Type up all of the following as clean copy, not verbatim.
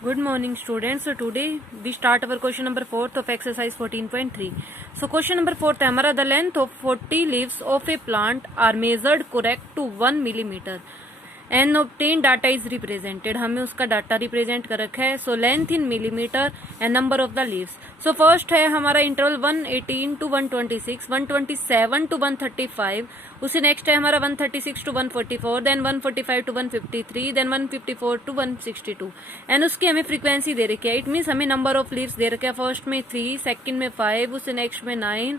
Good morning, students. So today we start our question number 4 of exercise 14.3. So question number 4 है हमारा, the length of 40 leaves of a plant are measured correct to 1 millimeter and obtained data is represented. हमें उसका data represent कर रखा है. So length in millimetre and number of the leaves. So first है हमारा interval 118 to 126, 127 to 135. उसे next है हमारा 136 to 144, then 145 to 153, then 154 to 162. And उसकी हमें फ्रीक्वेंसी दे रखी है. इट मीन्स हमें नंबर ऑफ लीव्स दे रखा है. फर्स्ट में 3, सेकंड में 5, उसे नेक्स्ट में 9,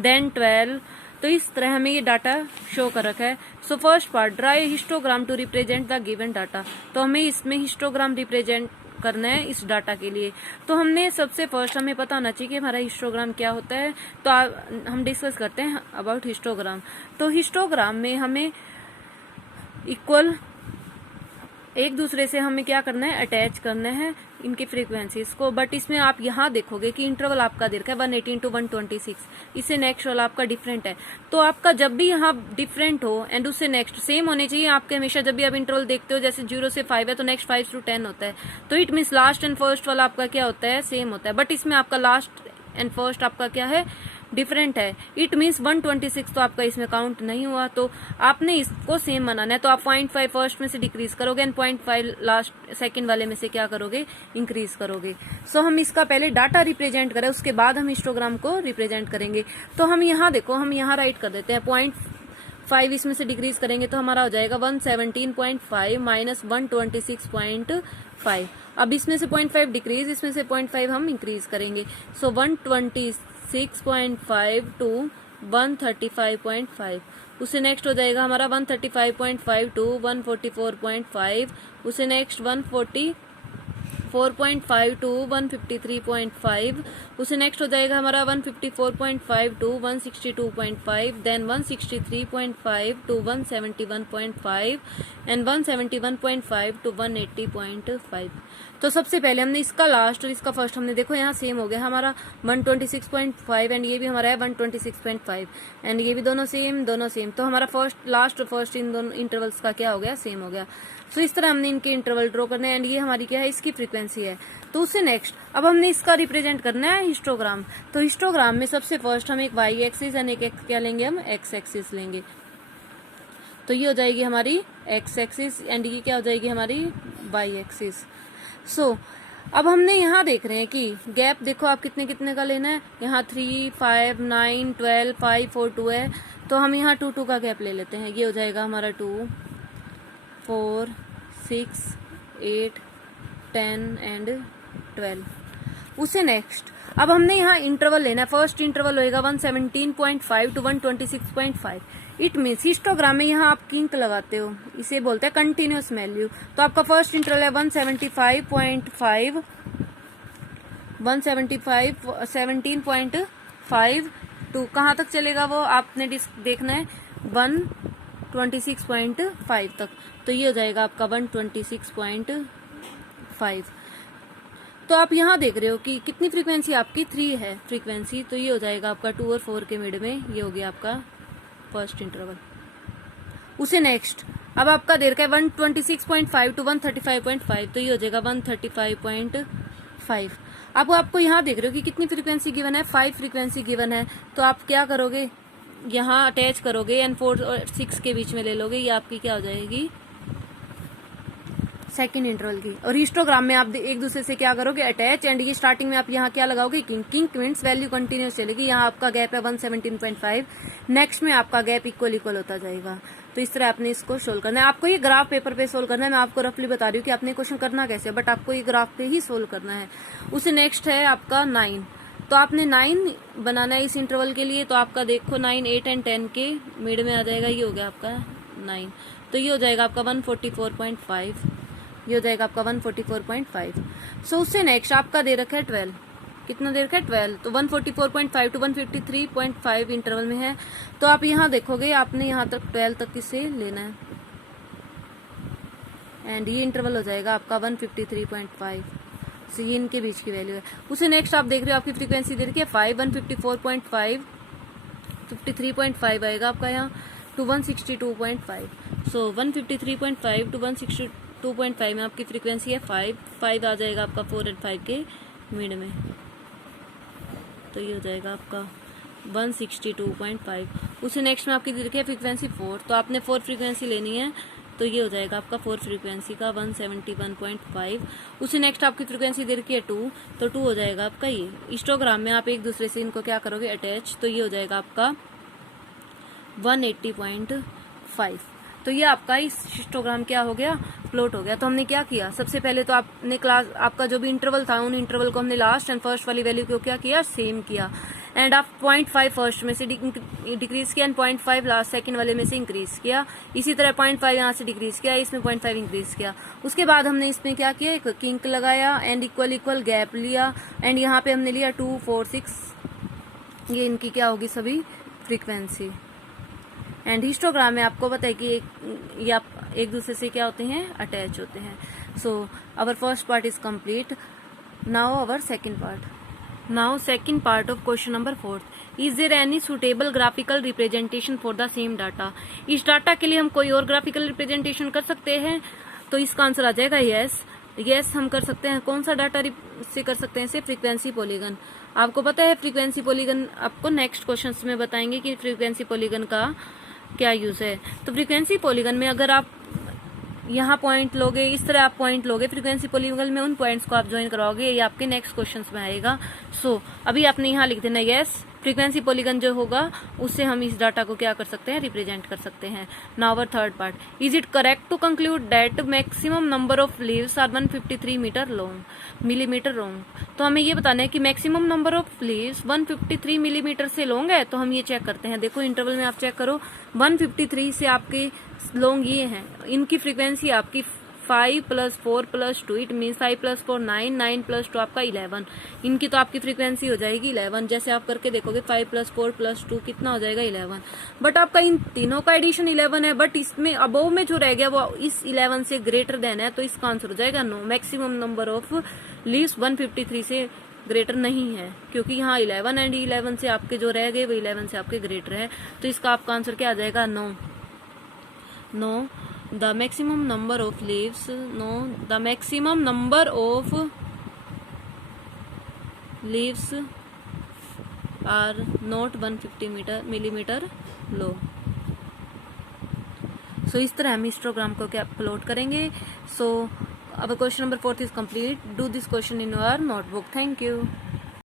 देन 12. तो इस तरह हमें ये डाटा शो कर रखा है. So first part, draw histogram to represent the given data. तो हमें इसमें हिस्टोग्राम रिप्रेजेंट करना है इस डाटा के लिए. तो हमने सबसे फर्स्ट हमें पता होना चाहिए कि हमारा हिस्टोग्राम क्या होता है. तो हम डिस्कस करते हैं अबाउट हिस्टोग्राम. तो हिस्टोग्राम में हमें इक्वल एक दूसरे से हमें क्या करना है, अटैच करना है इनकी फ्रीक्वेंसीज को. बट इसमें आप यहाँ देखोगे कि इंटरवल आपका दे रखा है 118 टू 126. इससे नेक्स्ट वाला आपका डिफरेंट है. तो आपका जब भी यहाँ डिफरेंट हो एंड उससे नेक्स्ट सेम होने चाहिए आपके हमेशा. जब भी आप इंटरवल देखते हो जैसे 0 से 5 है तो नेक्स्ट 5 to 10 होता है. तो it means last and first वाला आपका क्या होता है, सेम होता है. बट इसमें आपका लास्ट एंड फर्स्ट आपका क्या है, डिफरेंट है. इट मीन्स 126 तो आपका इसमें काउंट नहीं हुआ. तो आपने इसको सेम बनाना है. तो आप 0.5 फर्स्ट में से डिक्रीज करोगे एंड 0.5 लास्ट सेकंड वाले में से क्या करोगे, इंक्रीज करोगे. सो हम इसका पहले डाटा रिप्रेजेंट करें, उसके बाद हम हिस्टोग्राम को रिप्रेजेंट करेंगे. तो हम यहाँ देखो, हम यहाँ राइट कर देते हैं 0.5 इसमें से डिक्रीज करेंगे तो हमारा हो जाएगा 117.5 माइनस 126.5. अब इसमें से 0.5 डिक्रीज, इसमें से 0.5 हम इंक्रीज करेंगे. सो 126.5 टू 135.5. उसे नेक्स्ट हो जाएगा हमारा 135.5 टू 144.5. उसे नेक्स्ट 144.5 टू 153.5. उसे नेक्स्ट हो जाएगा हमारा 154.5 to 162.5, then 163.5 to 171.5 and 171.5 to 180.5. तो सबसे पहले हमने इसका लास्ट और इसका फर्स्ट हमने देखो यहाँ सेम हो गया हमारा 126.5 एंड ये भी हमारा है 126.5 एंड ये भी दोनों सेम. तो हमारा फर्स्ट लास्ट और फर्स्ट इन दोनों इंटरवल्स का क्या हो गया, सेम हो गया. सो इस तरह हमने इनके इंटरवल ड्रॉ करने एंड ये हमारी क्या है, इसकी फ्रीक्वेंसी है. तो उससे नेक्स्ट अब हमने इसका रिप्रेजेंट करना है हिस्टोग्राम. तो हिस्टोग्राम में सबसे फर्स्ट हम एक वाई एक्सिस एंड एक क्या लेंगे, हम एक्स एक्सिस लेंगे. तो ये हो जाएगी हमारी एक्स एक्सिस एंड ये क्या हो जाएगी हमारी वाई एक्सिस. सो अब हमने यहाँ देख रहे हैं कि गैप देखो आप कितने कितने का लेना है. यहाँ 3, 5, 9, 12, 5, 4, 2 है. तो हम यहाँ 2, 2 का गैप ले लेते हैं. ये हो जाएगा हमारा 2, 4, 6, 8, 10 एंड 12. उसे नेक्स्ट अब हमने यहाँ इंटरवल लेना है. फर्स्ट इंटरवल होएगा 117.5 टू 126.5. इट मीन्स हिस्टोग्राम में यहाँ आप किंक लगाते हो, इसे बोलते हैं कंटिन्यूस वैल्यू. तो आपका फर्स्ट इंटरवल है 175.5, 17.5 टू कहाँ तक चलेगा वो आपने देखना है 126.5 तक. तो ये हो जाएगा आपका 126.5. तो आप यहाँ देख रहे हो कि कितनी फ्रीक्वेंसी आपकी 3 है फ्रीक्वेंसी. तो ये हो जाएगा आपका 2 और 4 के मिड में. ये हो गया आपका फर्स्ट इंटरवल. उसे नेक्स्ट अब आपका दे रखा है 126.5 टू 135.5. तो ये हो जाएगा 135.5. अब आपको यहाँ देख रहे हो कि कितनी फ्रीक्वेंसी गिवन है, 5 फ्रीक्वेंसी गिवन है. तो आप क्या करोगे, यहाँ अटैच करोगे एंड 4 और 6 के बीच में ले लोगे. ये आपकी क्या हो जाएगी, सेकंड इंटरवल की. और हिस्टोग्राम में आप एक दूसरे से क्या करोगे, अटैच. एंड ये स्टार्टिंग में आप यहाँ क्या लगाओगे, किंक मीन्स वैल्यू कंटिन्यूस चलेगी. यहाँ आपका गैप है 117.5. नेक्स्ट में आपका गैप इक्वल होता जाएगा. तो इस तरह आपने इसको सोल्व करना है. आपको ये ग्राफ पेपर पे सोल्व करना है. मैं आपको रफली बता रही हूँ कि आपने क्वेश्चन करना कैसे, बट आपको ये ग्राफ पे ही सोल्व करना है. उसे नेक्स्ट है आपका 9. तो आपने 9 बनाना है इस इंटरवल के लिए. तो आपका देखो 9, 8 एंड 10 के मिड में आ जाएगा. ये हो गया आपका 9. तो ये हो जाएगा आपका 144.5. ये हो जाएगा आपका 144.5. सो उससे नेक्स्ट आपका दे रखा है 12. कितना दे रखा है, 12. तो 144.5 टू 153.5 इंटरवल में है. तो आप यहाँ देखोगे आपने यहाँ तक 12 तक इसे लेना है एंड ये इंटरवल हो जाएगा आपका 153.5. सो ये इनके बीच की वैल्यू है. उसे नेक्स्ट आप देख रहे हो आपकी फ्रीक्वेंसी दे रखी है 5, 154.5, 53.5 आएगा आपका यहाँ टू 162.5. सो 153.5 टू 162 2.5 में आपकी फ्रीक्वेंसी है 5 आ जाएगा आपका 4 और 5 के मिड में, तो ये हो जाएगा आपका 162.5। उसे नेक्स्ट में आपकी दी रखी है फ्रीक्वेंसी 4, तो आपने 4 फ्रीक्वेंसी लेनी है, तो ये हो जाएगा आपका 4 फ्रीक्वेंसी का 171.5। उसे नेक्स्ट आपकी फ्रीक्वेंसी दे रखी है 2, तो 2 हो जाएगा आपका ये। हिस्टोग्राम में आप एक दूसरे से इनको क्या करोगे अटैच, तो ये हो जाएगा आपका 180.5। तो ये आपका इस हिस्टोग्राम क्या हो गया, प्लॉट हो गया। तो हमने क्या किया, सबसे पहले तो आपने क्लास आपका जो भी इंटरवल था उन इंटरवल को हमने लास्ट एंड फर्स्ट वाली वैल्यू को क्या किया, सेम किया। एंड आप 0.5 फर्स्ट में से डिक्रीज किया एंड 0.5 लास्ट सेकंड वाले में से इंक्रीज किया। इसी तरह 0.5 यहाँ से डिक्रीज किया, इसमें 0.5 इंक्रीज किया। उसके बाद हमने इसमें क्या किया, एक किंक लगाया एंड इक्वल गैप लिया एंड यहाँ पे हमने लिया 2, 4, 6, ये इनकी क्या होगी सभी फ्रीक्वेंसी। एंड हिस्टोग्राम में आपको पता है कि ये आप एक दूसरे से क्या होते हैं, अटैच होते हैं। So our first part is complete. Now our second part. Now second part of question number 4. Is there any suitable graphical representation for the same data? इस डाटा के लिए हम कोई और ग्राफिकल रिप्रेजेंटेशन कर सकते हैं, तो इसका आंसर आ जाएगा यस हम कर सकते हैं। कौन सा डाटा से कर सकते हैं, फ्रीक्वेंसी पॉलीगन। आपको पता है फ्रीक्वेंसी पॉलीगन, आपको नेक्स्ट क्वेश्चन में बताएंगे कि फ्रीक्वेंसी पॉलीगन का क्या यूज है। तो फ्रीक्वेंसी पॉलीगन में अगर आप यहाँ पॉइंट लोगे, इस तरह आप पॉइंट लोगे फ्रीक्वेंसी पॉलीगन में, उन पॉइंट्स को आप ज्वाइन कराओगे, ये आपके नेक्स्ट क्वेश्चंस में आएगा। सो अभी आपने यहाँ लिख देना यस, फ्रीक्वेंसी पॉलीगन जो होगा उससे हम इस डाटा को क्या कर सकते हैं, रिप्रेजेंट कर सकते हैं। Now our third part, is it correct to conclude that maximum number of leaves are 153 millimetre long. तो हमें ये बताना है कि maximum number of leaves 153 millimetre से लॉन्ग है। तो हम ये चेक करते हैं, देखो इंटरवल में आप चेक करो, 153 से आपके लॉन्ग ये हैं, इनकी फ्रीक्वेंसी आपकी 5 + 4 + 2, इट मीन 5 + 4 9, 9 + 2 आपका 11। इनकी तो आपकी फ्रीक्वेंसी हो जाएगी 11। जैसे आप करके देखोगे 5 + 4 + 2 कितना हो जाएगा 11। बट आपका इन तीनों का एडिशन 11 है, बट इसमें अबव में जो रह गया वो इस 11 से ग्रेटर देन है, तो इसका आंसर हो जाएगा no. Maximum number of leaves 153 से ग्रेटर नहीं है, क्योंकि यहाँ 11 एंड 11 से आपके जो रह गए वो 11 से आपके ग्रेटर है। तो इसका आपका आंसर क्या आ जाएगा, no. The maximum number of leaves, the maximum number of leaves are not 150 millimeter long. So इस तरह हम हिस्टोग्राम को क्या प्लॉट करेंगे। So our question number 4 is complete. Do this question in your notebook. Thank you.